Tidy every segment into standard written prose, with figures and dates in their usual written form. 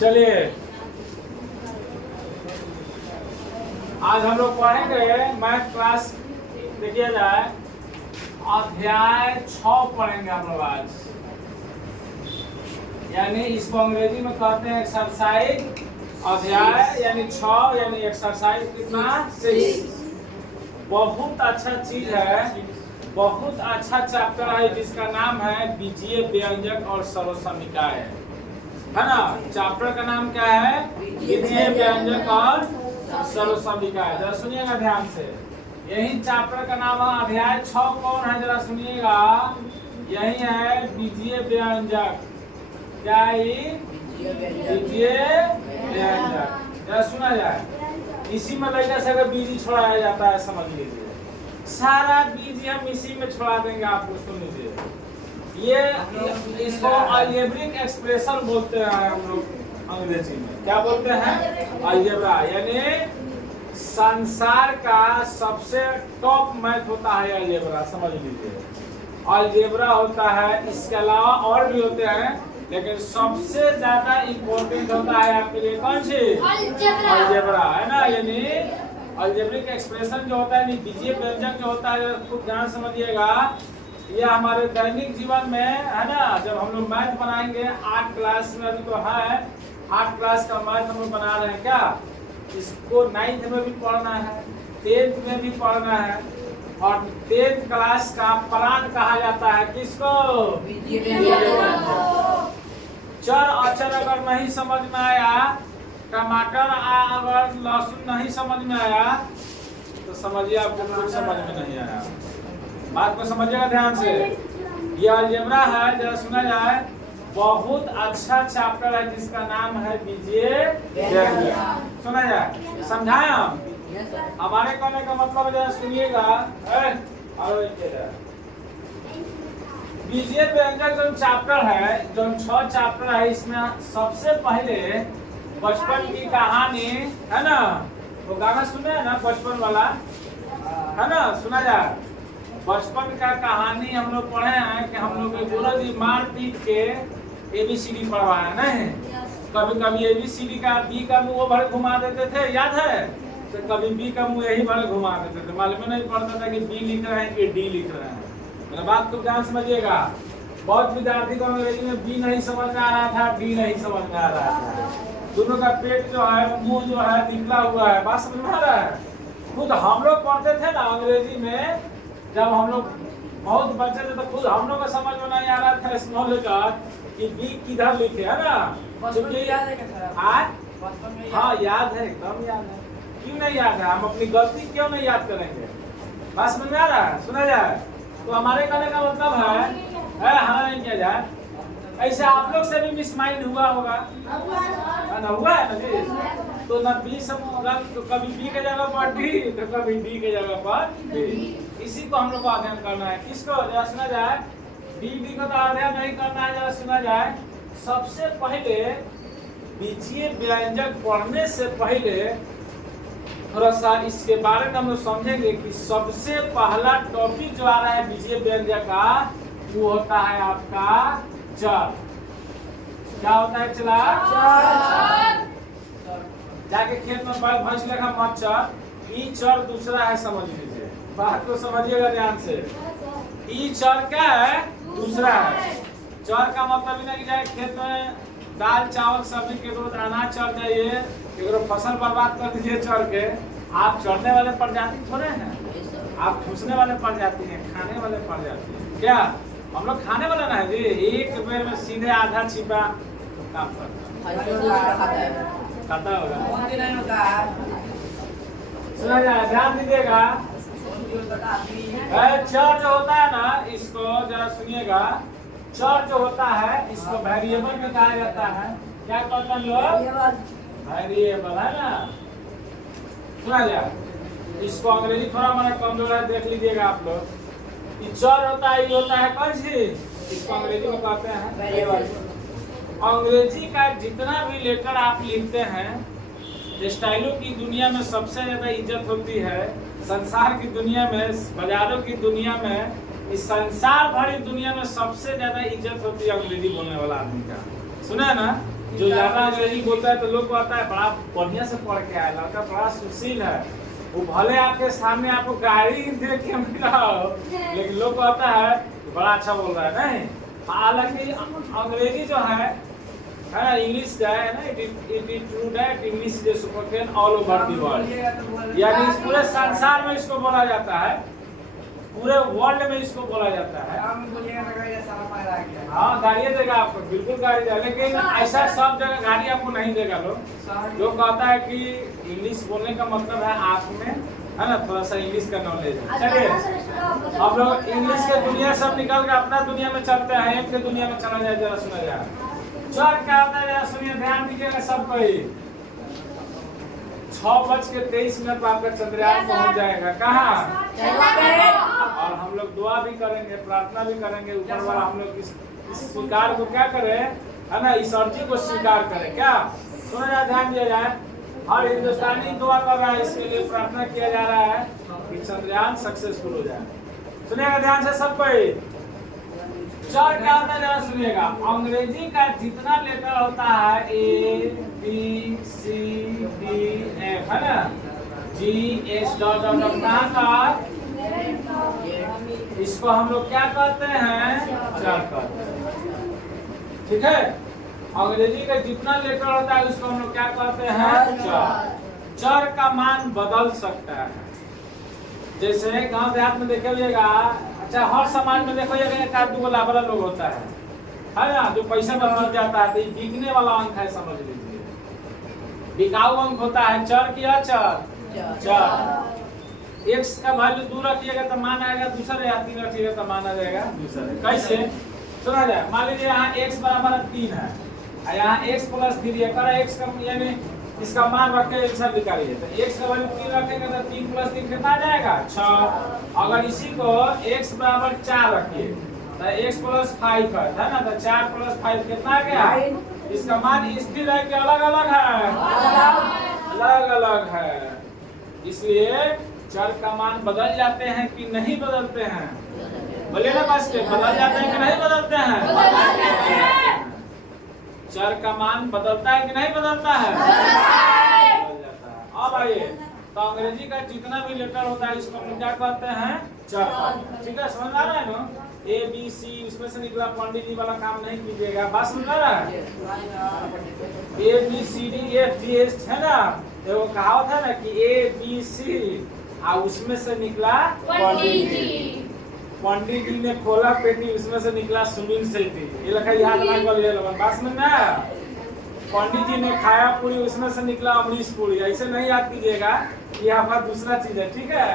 चलिए आज हम लोग पढ़ेंगे मैथ क्लास। देखिए जाए अध्याय 6 पढ़ेंगे हम लोग आज, यानी इसको अंग्रेजी में कहते हैं एक्सरसाइज अध्याय, यानी 6 यानी एक्सरसाइज कितना 6। बहुत अच्छा चीज है, बहुत अच्छा चैप्टर है जिसका नाम है बीजीय व्यंजक और सर्वसमीकाय, है ना। चैप्टर का नाम क्या है? बीजीय व्यंजक और सर्वसमीकाय। जरा सुनिएगा ध्यान से, यही चैप्टर का नाम है। अध्याय 6 कौन है जरा सुनिएगा, यही है बीजीय व्यंजक। क्या है? बीजीय व्यंजक। जरा सुना जाए, इसी में लड़का से अगर बीजी छोड़ाया जाता है समझ लीजिए, सारा बीज हम इसी में छोड़ा देंगे आपको। सुन लीजिए, ये इसको अलजेब्रिक एक्सप्रेशन बोलते हैं हम लोग अंग्रेजी में। क्या बोलते हैं? अलजेब्रा, यानी संसार का सबसे टॉप मैथ होता है अलजेब्रा, समझ लीजिए। अलजेब्रा होता है, इसके अलावा और भी होते हैं, लेकिन सबसे ज्यादा इम्पोर्टेंट होता है आपके लिए कौन सी? अलजेब्रा, है ना। यानी अलजेब्रिक एक्सप्रेशन जो होता है, बीजीय व्यंजक जो होता है, खूब ध्यान समझिएगा। ये हमारे दैनिक जीवन में, है ना, जब हम लोग मैथ बनाएंगे 8 क्लास में, अभी तो है 8 क्लास का मैथ हम लोग बना रहे हैं। क्या इसको 9th में भी पढ़ना है, 10th में भी पढ़ना है, और 10th क्लास का प्राण कहा जाता है किसको? चर अचर अगर नहीं समझ में आया, टमाटर अगर लहसुन नहीं समझ में आया, तो समझिए आपको कुछ समझ में नहीं आया। बात को समझिएगा ध्यान से। ये अलजेब्रा है, जरा सुना जाए। बहुत अच्छा चैप्टर है जिसका नाम है बीजीय व्यंजक। सुना जाए, समझाया हमारे कहने का मतलब, जरा सुनिएगा। बीजीय व्यंजक जो चैप्टर है, जो 6 चैप्टर है, इसमें सबसे पहले बचपन की कहानी, है ना, वो गाना सुने है ना बचपन वाला, है ना, सुना जाए। बचपन का कहानी हम लोग पढ़े हैं कि हम लोग के गुरुजी मार पीट के ABCD पढ़वाया नहीं। कभी कभी ABCD का B का मुंह भर घुमा देते थे, याद है? तो कभी B का मुंह यही भर घुमा देते थे, मालूम नहीं पड़ता था कि B लिख रहे हैं कि D लिख रहे हैं। मेरा बात को ध्यान समझिएगा। बहुत विद्यार्थी को अंग्रेजी में B नहीं समझ में आ रहा था, D नहीं समझ में आ रहा था। दोनों का पेट जो है, मुंह जो है निकला हुआ है। बात समझ में आ रहा है? खुद हम लोग पढ़ते थे ना अंग्रेजी में, जब हम लोग बहुत बच्चे थे, तो खुद हम लोग को समझ में नहीं आ रहा था स्मॉल लेटर कि B किधर लिखे, है ना। याद है क्या? हाँ याद है, एकदम याद है। क्यों नहीं याद है? हम अपनी गलती क्यों नहीं याद करेंगे? बात समझ में आ रहा है? सुना जाए तो हमारे कहने का मतलब है हाँ नहीं किया जाए। ऐसे आप लोग से भी मिसमाइंड हुआ होगा ना? हुआ है ना जी। तो ना B तो कभी B के जगह पर D, तो कभी D के जगह पर D। इसी को हम लोग को अध्ययन करना है। किसको? जरा सुना जाए। D को तो अध्ययन नहीं करना है, जरा सुना जाए। सबसे पहले बीजीय व्यंजक पढ़ने से पहले थोड़ा सा इसके बारे में हम लोग समझेंगे कि सबसे पहला टॉपिक जो आ रहा है बीजीय व्यंजक का, वो होता है आपका चर। क्या होता है? चला जाके खेत में बैल भैंस लेखा मत चर। ई चर दूसरा है, समझ लीजिए। बात को समझिएगा ध्यान से। ई चर क्या है? दूसरा है। चर का मतलब नहीं कि जाए खेत में दाल चावल सब्जी के रोज अनाज चढ़ जाइए, फसल बर्बाद कर दीजिए चढ़ के। आप चढ़ने वाले प्रजाति थोड़े हैं, आप ठूसने वाले प्रजाति हैं, खाने वाले प्रजाति हैं। क्या हम लोग खाने वाला ना है जी? एक बेर में सीधे आधा छिपा काम खाता होगा। सुना जाए, ध्यान दीजिएगा। चर जो होता है ना, इसको जरा सुनिएगा। चर जो होता है इसको वेरिएबल भी कहा जाता है। क्या कहते हैं लोग? वेरिएबल, है ना। सुना जाए, इसको अंग्रेजी थोड़ा मैंने कमजोर है, देख लीजिएगा आप लोग। ये चर होता है, ये होता है कौन सी? इसको अंग्रेजी में कहते हैं वेरिएबल। अंग्रेजी का जितना भी लेटर आप लिखते हैं, स्टाइलों की दुनिया में सबसे ज्यादा इज्जत होती है। संसार की दुनिया में, बाजारों की दुनिया में, इस संसार भरी दुनिया में सबसे ज्यादा इज्जत होती है अंग्रेजी बोलने वाला आदमी का। सुना है ना? जो ज्यादा अंग्रेजी बोलता है तो लोग को आता है बड़ा बढ़िया से पढ़ के आया, लड़का बड़ा सुशील है, वो भले आपके सामने आपको गाड़ी देख के मिला हो, लेकिन लोग को आता है बड़ा अच्छा बोल रहा है। नहीं, हालांकि अंग्रेजी जो है ना, इंग्लिश का है ना, it is true that English is spoken all over the world, यानी इस पूरे संसार में इसको बोला जाता है, पूरे वर्ल्ड में इसको बोला जाता है। हाँ, गाड़ी देगा आपको, बिल्कुल गाड़ी देगा, लेकिन ऐसा सब जगह गाड़ी आपको नहीं देगा। लोग कहता है कि इंग्लिश बोलने का मतलब है आप में है ना थोड़ा सा इंग्लिश का नॉलेज है। चलिए अब लोग इंग्लिश के दुनिया सब निकल के अपना दुनिया में चलते हैं, एक के दुनिया में चला जाए, जरा सुना जाए। चल क्या होता है जरा सुनिए, ध्यान दीजिएगा सब कोई। 6:23 आपका चंद्रयान पहुंच जाएगा कहाँ, और हम लोग दुआ भी करेंगे, प्रार्थना भी करेंगे, ऊपर वाला हम लोग इस स्वीकार को क्या करें है ना, इस अर्जी को स्वीकार करें। क्या सुना जाए, ध्यान दिया जाए। हर हिंदुस्तानी दुआ कर रहा है, इसके लिए प्रार्थना किया जा रहा है कि चंद्रयान सक्सेसफुल हो जाए। सुनिएगा ध्यान से सब कोई। चार क्या होता है जरा सुनिएगा। अंग्रेजी का जितना लेटर होता है A B C D F है ना, G H dot dot dot कहाँ का, इसको हम लोग क्या कहते हैं, चर कहते हैं। ठीक है, अंग्रेजी का जितना लेटर होता है उसको हम लोग क्या कहते हैं, चर। चर का मान बदल सकता है, जैसे गांव देहात में देखिएगा, अच्छा हर समाज में देखिएगा एक आध दो लाभरा लोग होता है ना, जो पैसा में मिल जाता है, तो बिकने वाला अंक है, समझ लीजिए बिकाऊ अंक होता है। चर की अचर, चर। x का वैल्यू 2 रखिएगा तो मान आएगा दूसरे, या 3 रखिएगा तो मान आ जाएगा दूसरे। कैसे सुना जाए, मान लीजिए यहाँ x बराबर 3 है, यहाँ x प्लस 3 है, करा x का यानी इसका मान रख के आंसर निकालिए, तो x का वैल्यू 3 रखेंगे तो 3 प्लस 3 कितना आ जाएगा, 6। अगर इसी को x बराबर 4 रखिए तो x प्लस 5 है ना, तो 4 प्लस 5 कितना आ गया, इसका मान स्थिर है कि अलग अलग है, अलग अलग है। इसलिए चर का मान बदल जाते हैं कि नहीं बदलते हैं, बोलिए ना बस के, बदल जाते हैं कि नहीं बदलते हैं। चर का मान बदलता है कि नहीं बदलता है, बदल जाता है। अब आइए, तो अंग्रेजी का जितना भी लेटर होता है इसको हम क्या कहते हैं, चर। ठीक है, समझ आ रहा है ना। A B C उसमें से निकला, पंडित जी वाला काम नहीं कीजिएगा, बात समझ आ रहा है। A B C D F G H है ना, वो कहावत है ना कि A B C और उसमें से निकला पंडित जी। पंडित जी ने खोला पेटी, उसमें से निकला सुनील सेठी, ये लखा याद ना कर लिया लोगों, बात समझ ना। पंडित जी ने खाया पूरी, उसमें से निकला अमरीश पूरी, ऐसे नहीं याद कीजिएगा, ये आपका दूसरा चीज है। ठीक है,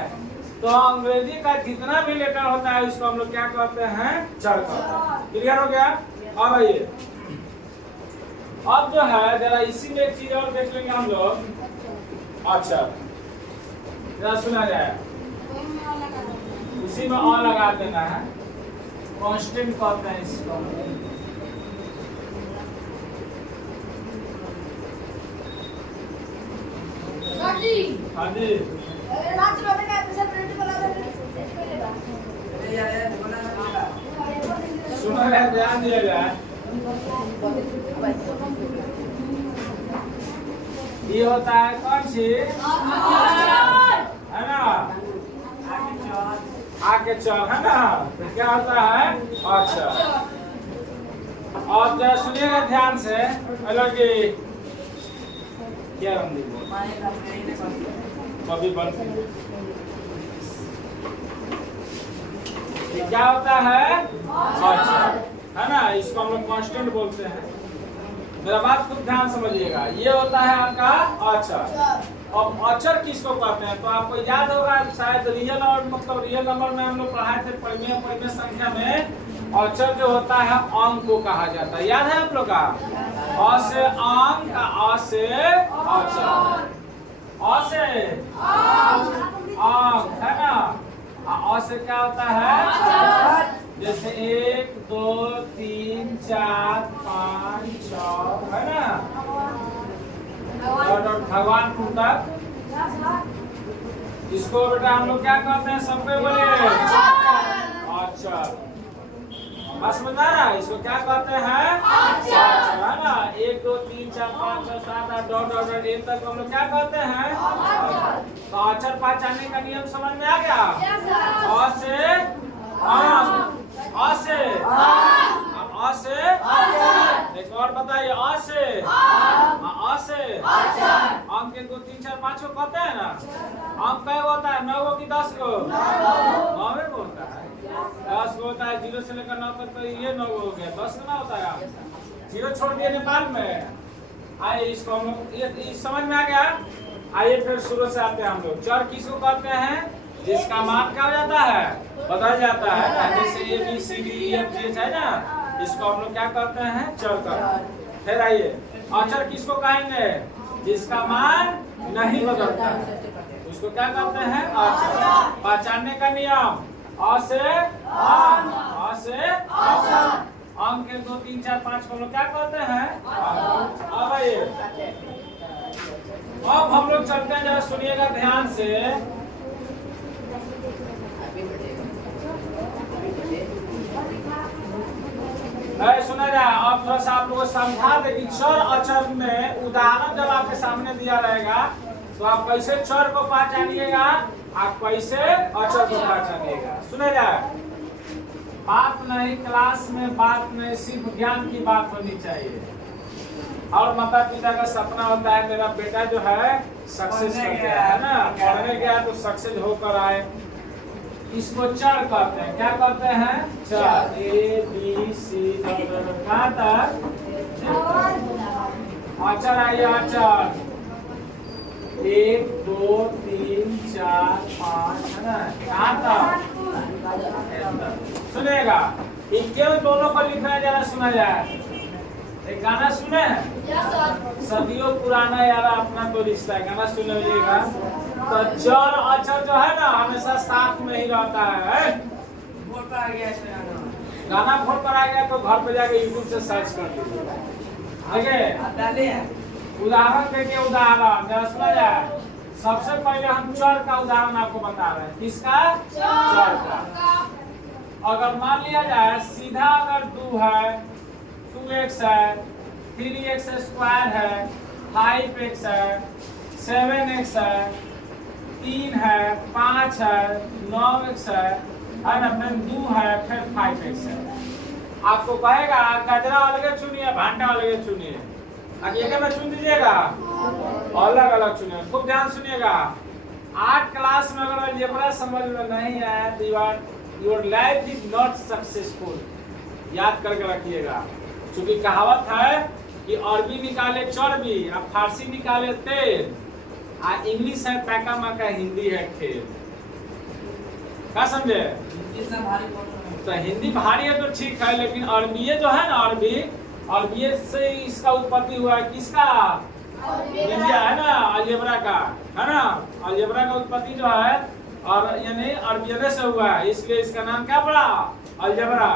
तो अंग्रेजी का जितना भी लेटर होता है इसको हम लोग क्या कहते हैं, चर कहते हैं। क्लियर हो गया। अब आइए, अब जो है जरा इसी में एक चीज और देख लेंगे हम लोग। अच्छा जरा सुना जाए, इसी में और लगा देना है, कांस्टेंट कहते हैं इसको। हाँ जी, सुना है, ध्यान दिया जाए। ये होता है कौन सी, है ना, आगे चल है ना, तो क्या होता है, अच्छा। और जरा सुनिएगा ध्यान से, अलग क्या कभी बनती क्या होता है, अच्छा है ना, इसको हम लोग कांस्टेंट बोलते हैं। मेरा बात खूब ध्यान समझिएगा, ये होता है आपका अक्षर। अब अक्षर किसको कहते हैं, तो आपको याद होगा शायद रियल और मतलब रियल नंबर में हम लोग पढ़ाए थे, परिमेय संख्या में अक्षर जो होता है अंक को कहा जाता है, याद है आप लोग का। अ से अंक, अ से अक्षर, अ से अंक है ना, अ से क्या होता है, जैसे 1 2 3 4 5 6 है ना, भगवान तक। इसको बेटा हम लोग क्या कहते हैं, सबको बोलिए अक्षर। बस समझ आ रहा है, इसको क्या कहते हैं, अक्षर है ना। 1 2 डॉट डॉट डॉट एन तक हम लोग क्या कहते हैं? तो अक्षर पहचानने का नियम समझ में आ गया? अ से आम, अ से अब अ से एक और बताइए, अ से आम के 2 3 4 5 को कहते हैं ना? आम कै होता है? 9 गो कि 10 गो? 9 गो होता है। 10 गो होता है, 0 से लेकर 9 तक, तो ये 9 गो हो गया। 10 गो ना होता है? 0 छोड़ दिए नेपाल में। आइए इसको हम लोग ये समझ में आ गया। आइए फिर शुरू से आते हैं हम लोग। चर किसको कहते हैं? जिसका मान क्या हो जाता है? बदल जाता है ना, जैसे A B C D E F G H है ना, इसको हम लोग क्या कहते हैं? चर कहते हैं। फिर आइए अक्षर किसको कहेंगे? जिसका मान नहीं बदलता है, उसको क्या कहते हैं? अक्षर। पहचानने का नियम, अ से आम, अ से आम के 2 3 4 5 को लोग क्या कहते हैं? अब आइए अब हम लोग चलते हैं, जरा सुनिएगा ध्यान से। सुना जाए, अब थोड़ा सा आप लोगों को समझा दे कि चर अक्षर में उदाहरण जब आपके सामने दिया रहेगा तो आप कैसे चर को पहचानिएगा, आप कैसे अक्षर को पहचानिएगा। सुना जाए, बात नहीं क्लास में, बात नहीं, सिर्फ ज्ञान की बात होनी चाहिए। और माता पिता का सपना होता है मेरा बेटा जो है सक्सेस कर गया है ना, पढ़ने गया तो सक्सेस होकर आए। इसको चर कहते हैं। क्या कहते हैं? चर। ए बी सी कहाँ तक? अक्षर आइए, अक्षर 1 2 3 4 5 है ना, कहाँ तक? सुनेगा, क्यों दोनों को लिखना है जरा सुना जाए। एक गाना सुने हैं सदियों पुराना यारा अपना तो रिश्ता है, गाना सुन लीजिएगा। तो चर अक्षर जो है ना हमेशा साथ में ही रहता है। बोर्ड पर आ गया गाना बोर्ड पर आ गया तो घर पे जाके यूट्यूब से सर्च कर लीजिए। आगे डाले उदाहरण देखिए, उदाहरण जरा सुना जाए। सबसे पहले हम चर का उदाहरण आपको बता रहे हैं। किसका? चर का। अगर मान लिया जाए सीधा अगर 2 है, 2x है, 3x स्क्वायर है, 5x है, 7x है, 3 है, 5 है, 9x है ना, फिर 2 है, फिर 5x है। आपको कहेगा गजरा अलग चुनिए, भांटा अलग चुनिए, अकेले में चुन दीजिएगा, अलग अलग चुनिए। खूब ध्यान सुनिएगा। 8 क्लास में अगर अलजेब्रा समझ में नहीं आया तो your life is not successful. याद करके रखिएगा, क्योंकि कहावत है कि अरबी निकाले चर्बी, अब फारसी निकाले तेल, इंग्लिश है पैका माका, हिंदी है खेल। क्या समझे? तो हिंदी भारी है तो ठीक है, लेकिन अरबी जो है ना, अरबी से इसका उत्पत्ति हुआ है। किसका? इंडिया है ना, अलजेब्रा का है ना, अलजेब्रा का उत्पत्ति जो है और यानी अरबियन से हुआ है, इसलिए इसका नाम क्या पड़ा? अलजेब्रा।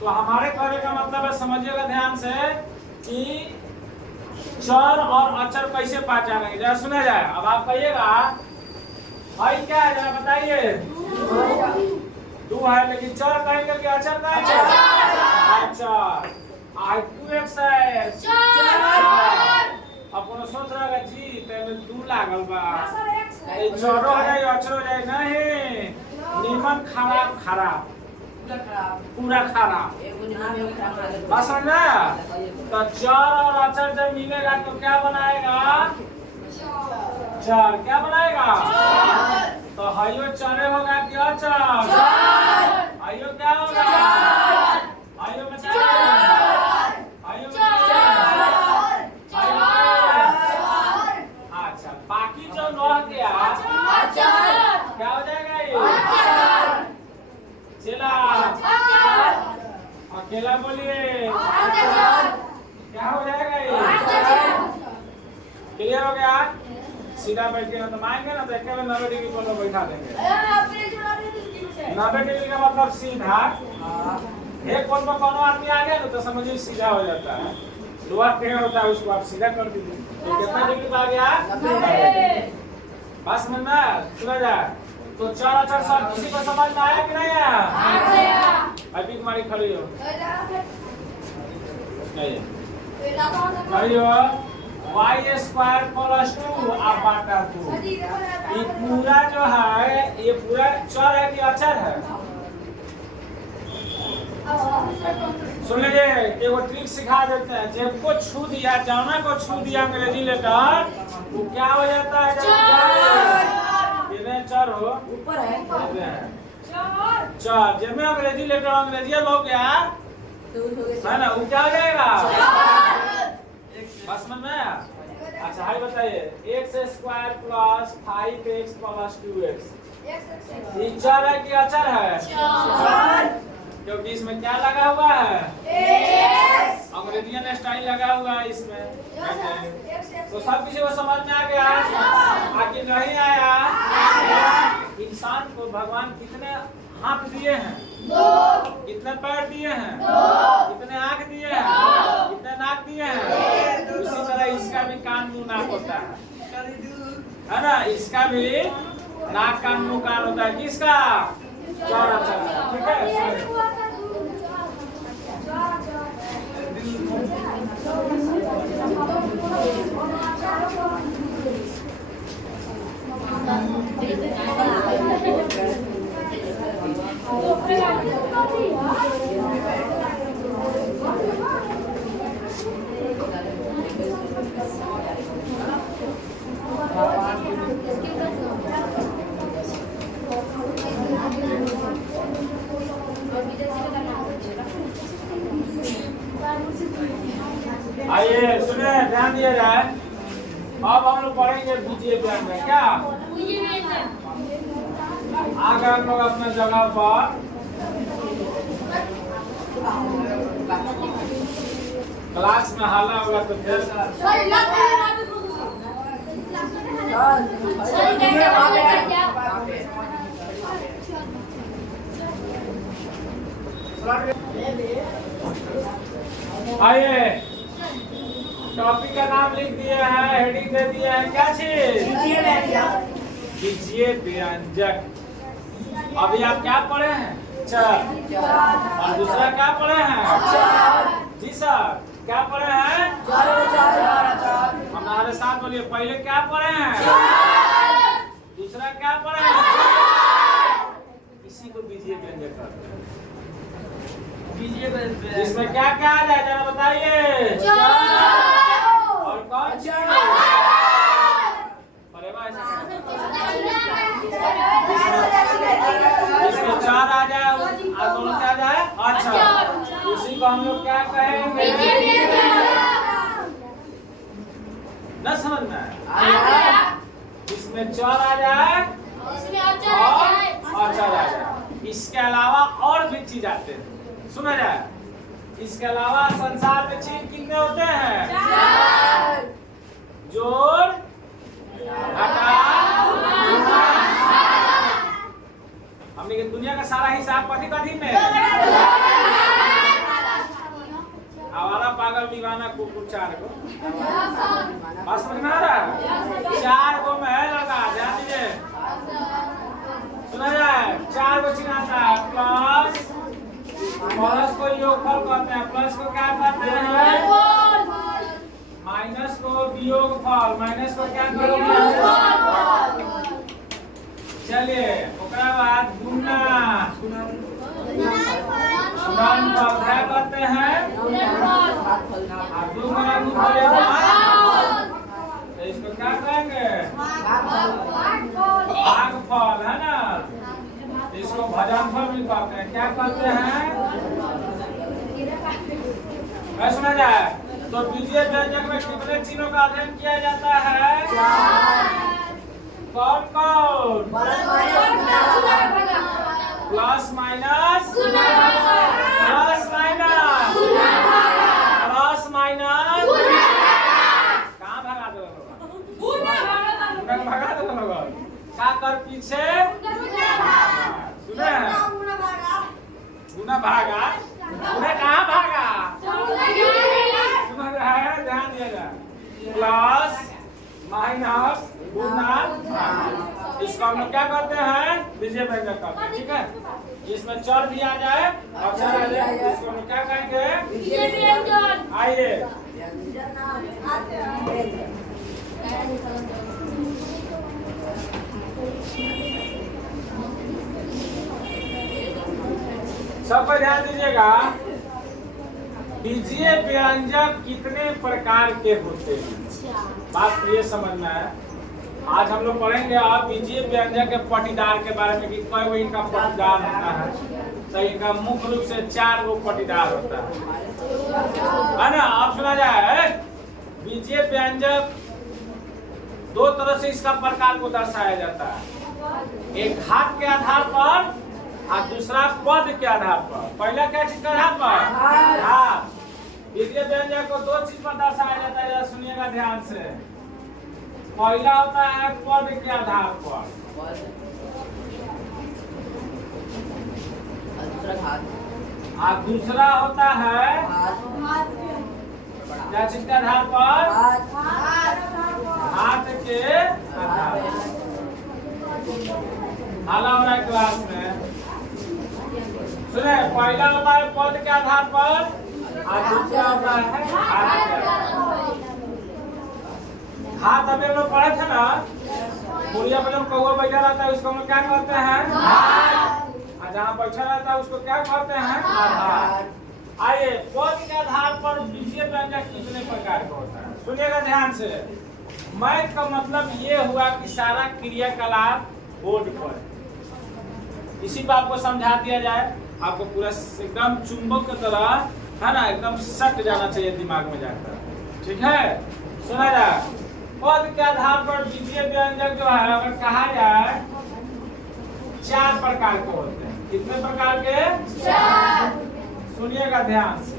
तो हमारे कहने का मतलब है, समझिएगा ध्यान से कि चर और अक्षर कैसे पहचानेंगे, जरा सुना जाए। अब आप कहिएगा भाई क्या है, जरा बताइए। 2 है, लेकिन चर कहेंगे कि अक्षर कहेंगे? अक्षर। 2x है, अब कोनो सोच रहा है जी तेरे 2 लागल बा, ये चरो हो जाए अक्षर हो जाए, नहीं निमन खराब, खराब पूरा खराब। बस समझा? तो चर और अक्षर जब मिलेगा तो क्या बनाएगा? चर। क्या बनाएगा? तो हयो चरे होगा कि अक्षर? हयो क्या होगा? हयो में अच्छा, बाकी जो रह गया क्या हो जाएगा? ये चला अकेला बोलिए क्या हो जाएगा? ये क्लियर हो गया? सीधा बैठ के तो मांगे ना, तो एक 90 डिग्री को बैठा देंगे। 90 डिग्री का मतलब सीधा। एक कोण पर कोनो आदमी आ गया ना तो समझिए सीधा हो जाता है। लोहा टेढ़ा होता है, उसको आप सीधा कर दीजिए तो कितना डिग्री पे आ गया? बस में ना सुना जाए। तो चर अक्षर सब किसी को समझ में आया कि नहीं आया? अभी तुम्हारी खड़ी हो, खड़ी हो। y स्क्वायर प्लस 2 आप बांटा 2। ये पूरा जो है ये पूरा चर है कि अचर है? सुन लीजिए एगो ट्रिक सिखा देते हैं। जब को छू दिया, जाना को छू दिया अंग्रेजी लेटर वो क्या हो जाता है? चर हो ऊपर है चर। जब में अंग्रेजी लेटर अंग्रेजी हो गया है ना, वो क्या हो जाएगा? बस समझ में आया? अच्छा हाई बताइए x square plus 5x plus 2x ये चर है कि अचर है? चर। क्योंकि इसमें क्या लगा हुआ है? अंग्रेजियन स्टाइल लगा हुआ है इसमें। तो सब किसी को समझ में आ गया? आगे नहीं आया? इंसान को भगवान कितने हाथ दिए हैं? कितने पैर दिए हैं? कितने आंख दिए हैं? कितने नाक दिए हैं? उसी तरह इसका भी कान मुंह नाक होता है ना? इसका भी नाक कान मुंह कान होता है। किसका? चौड़ा चौड़ा। ठीक है। आइए सुने, ध्यान दिया जाए। अब हम लोग पढ़ेंगे बीजीय व्यंजक। क्या आगे हम लोग अपना जगह पर क्लास में हाला होगा तो फिर आइए टॉपिक का नाम लिख दिया है, हेडिंग दे दिया है। क्या चीज? बीजीय व्यंजक। अभी आप क्या पढ़े हैं? चर। और दूसरा क्या पढ़े हैं? जी सर क्या पढ़े हैं? हमारे साथ बोलिए। पहले क्या पढ़े हैं? दूसरा क्या पढ़े हैं? इसी को बीजीय व्यंजक कहते हैं। इसमें क्या क्या आ जाए जरा बताइए। और कौन? इसमें चार आ जाए और दोनों क्या जाए? अच्छा उसी को हम लोग क्या कहेंगे? न समझ में आया? इसमें चार आ जाए और अचर आ जाए। इसके अलावा और भी चीज आते हैं। सुना जाए, इसके अलावा संसार में चीज कितने होते हैं? जोड़, घटा, हमने के दुनिया का सारा हिसाब कथी में? आवारा पागल दीवाना कुकुर 4 गो। बस समझ में आ रहा है? 4 गो में है लगा, ध्यान दीजिए। सुना जाए, 4 गो चिन्ह आता है। प्लस को योगफल कहते हैं। प्लस को क्या कहते हैं? माइनस को वियोगफल। माइनस को क्या कहते हैं? चलिए ओकरा बाद गुणा। गुणनफल क्या कहते हैं? दो गुना दो तो इसको क्या कहेंगे? भागफल है ना? इसको भजनफल भी कहते हैं। क्या कहते हैं? सुना जाए तो बीजीय व्यंजक में कितने चिन्हों का अध्ययन किया जाता है? कौन कौन? Plus minus, plus minus, plus minus. कहाँ भगा दो लोग? भगा दो लोग। क्या कर पीछे? सुने गुना भागा। गुना कहाँ भागा? सुना है, ध्यान दिया। प्लस माइनस गुना इसको हम लोग क्या करते हैं? बीजीय व्यंजक करते हैं। ठीक है। जिसमें चर भी आ जाए अचर आ जाए इसको हम लोग क्या कहेंगे? आइए कोई ध्यान दीजिएगा, बीजीय व्यंजक कितने प्रकार के होते हैं, बात ये समझना है। आज हम लोग पढ़ेंगे आप बीजीय व्यंजक के पटीदार के बारे में कि कई गो इनका पटीदार होता है। तो इनका मुख्य रूप से 4 गो पटीदार होता है ना। आप सुना जाए, बीजीय व्यंजक 2 तरह से इसका प्रकार को दर्शाया जाता है, एक घात के आधार पर और दूसरा पद के आधार पर। पहला क्या चीज के आधार पर? घात। बीजीय व्यंजक को 2 चीज पर दर्शाया जाता है, सुनिएगा ध्यान से। पहला होता है पद के आधार पर, और दूसरा होता है क्या चीज के आधार पर? हाथ के आधार पर। हाला हो रहा है क्लास में, सुने। पहला होता है पद के आधार पर और दूसरा होता है हाथ के आधार पर। हाथ अभी हम लोग पढ़े थे ना, पुड़िया पर जब कौवा बैठा रहता है उसको हम लोग क्या कहते हैं? और जहाँ बैठा रहता है उसको क्या कहते हैं? आधार। आइए, पद के आधार पर बीजीय व्यंजक कितने प्रकार का होता है, सुनिएगा ध्यान से। मैथ का मतलब ये हुआ कि सारा क्रियाकलाप बोर्ड पर, इसी पर आपको समझा दिया जाए, आपको पूरा एकदम चुंबक की तरह, है ना, एकदम सट जाना चाहिए दिमाग में जाकर, ठीक है। सुना जाए, पद के आधार पर बीजीय व्यंजक जो है अगर कहा जाए 4 प्रकार के होते हैं। कितने प्रकार के? 4। सुनिएगा ध्यान से,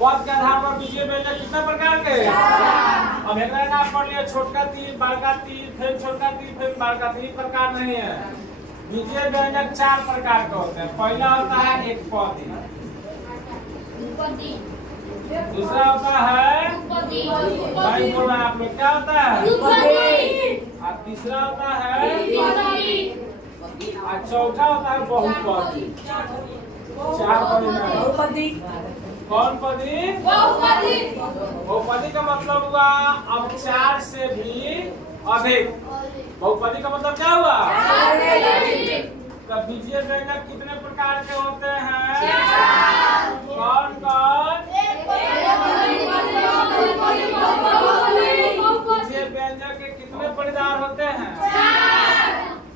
पद के आधार पर बीजीय व्यंजक कितने प्रकार के? 4। अब एक नाम पढ़ लिया, छोटका तीर, बड़का तीर, फिर छोटका तीर, फिर बड़का तीर। प्रकार नहीं है, बीजीय व्यंजक 4 प्रकार के होते हैं। पहला होता है एक पदी, दूसरा होता है भाई बोल रहा है आप लोग, क्या होता है? और तीसरा होता है, और चौथा होता है बहुपदी। 4 पदी। कौन पदी? बहुपदी का मतलब हुआ अब 4 से भी अधिक। बहुपदी का मतलब क्या हुआ? तब बीजीय व्यंजक कितने प्रकार के होते हैं? कौन कौन? बीजीय व्यंजक के कितने पटीदार होते हैं?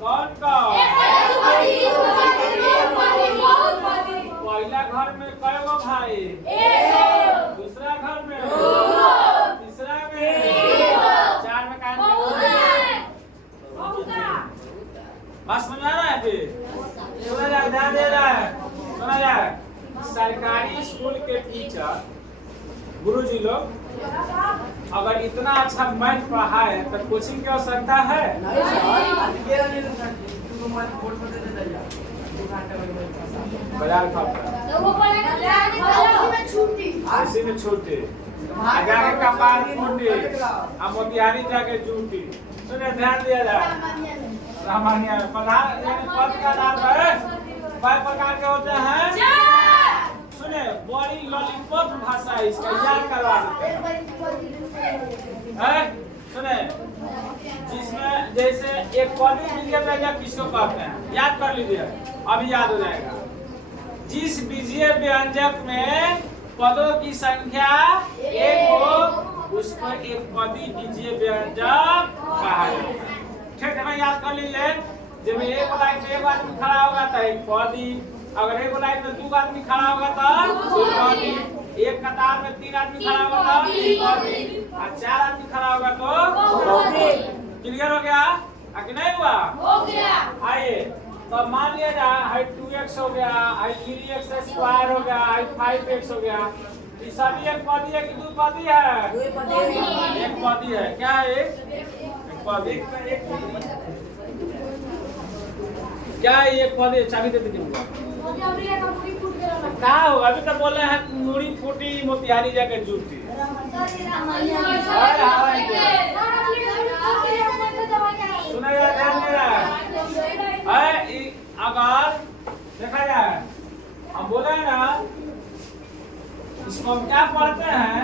कौन कौन? पहला घर में कई गो भाई? दूसरा घर में? तीसरा में? 4 में कहाँ? बस समझा रहा है फिर? सुना जाए, ध्यान दे रहा है, सुना जाए। सरकारी स्कूल के टीचर गुरुजी लोग अगर इतना अच्छा मैथ पढ़ाए तो कोचिंग की आवश्यकता है? बाजार इसी में छूटी, जाके कपार फूटी, अब मोतिहारी जाके जूटी। सुने, ध्यान दिया जाए। सामान्य पदार्थ यानी पद का नाम है, 5 प्रकार के होते हैं। सुने, बड़ी लॉलीपॉप भाषा है इसका, याद करवा देते हैं। सुने, जिसमें जैसे एक पदी बीजीय व्यंजक किसको कहते हैं, याद कर लीजिए, अभी याद हो जाएगा। जिस बीजीय व्यंजक में पदों की संख्या 1 हो उसको एक पदी बीजीय व्यंजक कहा जाता है। ठीक है, याद कर लीजिए। जब एक लाइन में 1 आदमी खड़ा होगा तो एक पदी, अगर एक लाइन में 2 आदमी खड़ा होगा तो 2 पदी, एक कतार में 3 आदमी खड़ा होगा तो 3 पदी, और 4 आदमी खड़ा होगा तो 2 पदी। क्लियर हो गया? कि नहीं हुआ? हो गया। आइए, तो मान लिया जाए हाई 2x हो गया, हाई 3x स्क्वायर हो गया, हाई 5x हो गया। ये सभी एक पदी है कि 2 पदी है? 2 पदी। एक पदी है। क्या है? एक पदी। क्या है एक पदी? चाबी दे दीजिए मुझे। क्या हो? अभी तो बोले हैं मुड़ी फूटी मोतिहारी जाके जूटी। सुना यार, ध्यान दे रहा है। अगर देखा जाए, हम बोले ना इसको हम क्या पढ़ते हैं?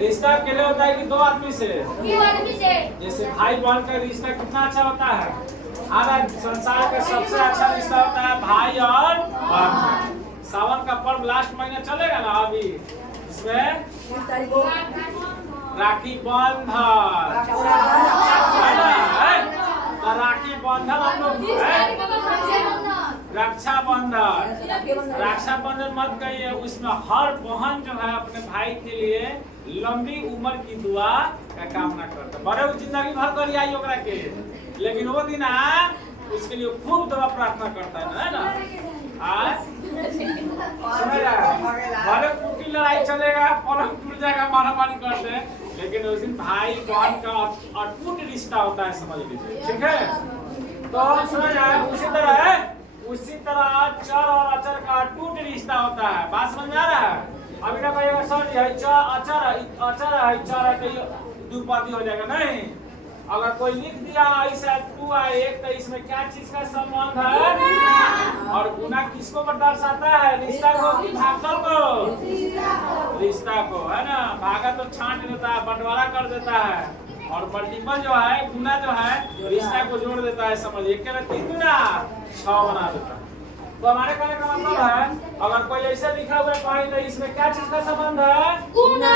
रिश्ता अकेले होता है कि 2 आदमी से? जैसे भाई बहन का रिश्ता कितना अच्छा होता है, अब संसार का सबसे अच्छा रिश्ता होता है भाई और बहन। सावन का पर्व लास्ट महीना चलेगा ना अभी, इसमें राखी बंधन है ना, है? तो राखी बंधन हम लोग रक्षाबंधन मत कहिए, उसमें हर बहन जो है अपने भाई के लिए लंबी उम्र की दुआ का कामना करता है, बड़े जिंदगी भर कर आई ओकरा के, लेकिन वो दिन उसके लिए खूब दुआ प्रार्थना करता है ना। आज भले कुटी लड़ाई चलेगा, पलंग टूट जाएगा, मारामारी करते, लेकिन उस दिन भाई बहन का अटूट रिश्ता होता है, समझ लीजिए, ठीक है। तो समझ आए, उसी तरह चर और अचर का अटूट रिश्ता होता है। बात समझ आ रहा है? अभी ना कहिएगा सर है अचर है चर है तो द्विपदी हो जाएगा, नहीं। अगर कोई लिख दिया ऐसा 2 1 तो इसमें क्या चीज का संबंध है, और गुना किसको दर्शाता है, रिश्ता को कि भागफल को, रिश्ता को, है ना। भागा तो छांट देता है, बंटवारा कर देता है, और मल्टीपल जो है गुना जो है रिश्ता को जोड़ देता है, समझिए, 3 गुना 6 बना देता है। तो हमारे कहने का मतलब है, अगर कोई ऐसे लिखा हुआ है कहीं तो इसमें क्या चीज का संबंध है, गुना।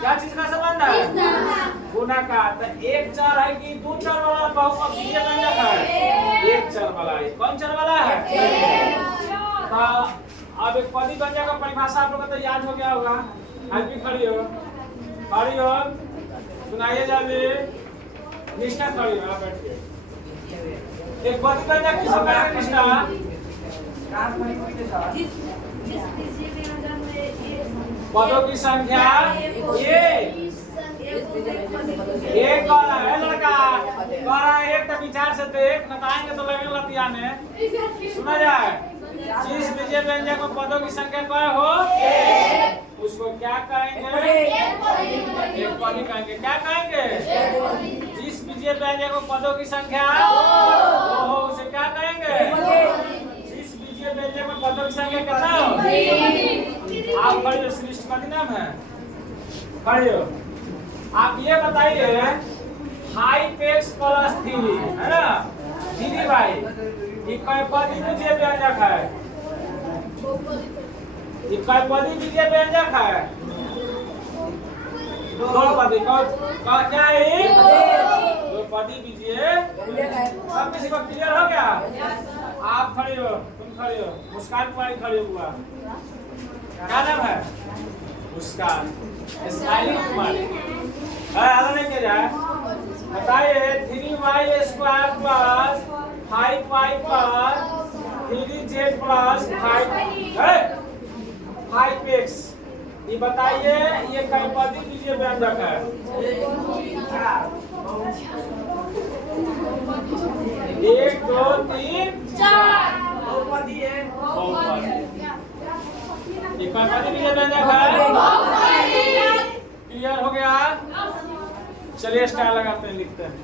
क्या चीज का संबंध है, गुना का। तो 1 चर है कि 2 चर वाला बहुपद व्यंजक है, 1 चर वाला है। कौन चर वाला है, तो अब एक पदी व्यंजक का परिभाषा आप लोगों को तो याद हो गया होगा। हल्की खड़ी हो, सुनाइए जावे, निष्ठा खड़ी हो, बैठ के। एक पदी व्यंजक किस प्रकार का निष्ठा, पदों की संख्या एक वाला है लड़का, एक तो विचार से देख, बताएंगे तो लगेगा लतियाने। सुना जाए, जिस विजय व्यंजक को पदों की संख्या क्या हो, उसको क्या कहेंगे, एक पदी कहेंगे। क्या कहेंगे, जिस विजय व्यंजक को पदों की संख्या हो, उसे क्या कहेंगे, व्यंजक में पदों की संख्या कितना हो। आप खड़े हो, सृष्टिपति नाम है, खड़े हो। आप ये बताइए, हाइपेक्स प्लस 3 है ना, 3 भाई, ये कैपदी विजय व्यंजक है, ये कैपदी विजय व्यंजक है, 2 पदी क्या है, 2 पदी विजय। सब किसी को क्लियर हो गया। आप खड़े हो, खड़े हो, मुस्कान कुमारी खड़े हुआ, क्या नाम है, मुस्कान स्माइलिंग कुमारी है, आधा नहीं किया जाए। बताइए 3y² plus 5y plus 3z plus 5x, ये बताइए ये कैपदी विजय व्यंजक है। 1 2 3 4 बहुपदी है, ये कैपदी विजय व्यंजक है। क्लियर हो गया। चलिए स्टार लगाते हैं, लिखते हैं।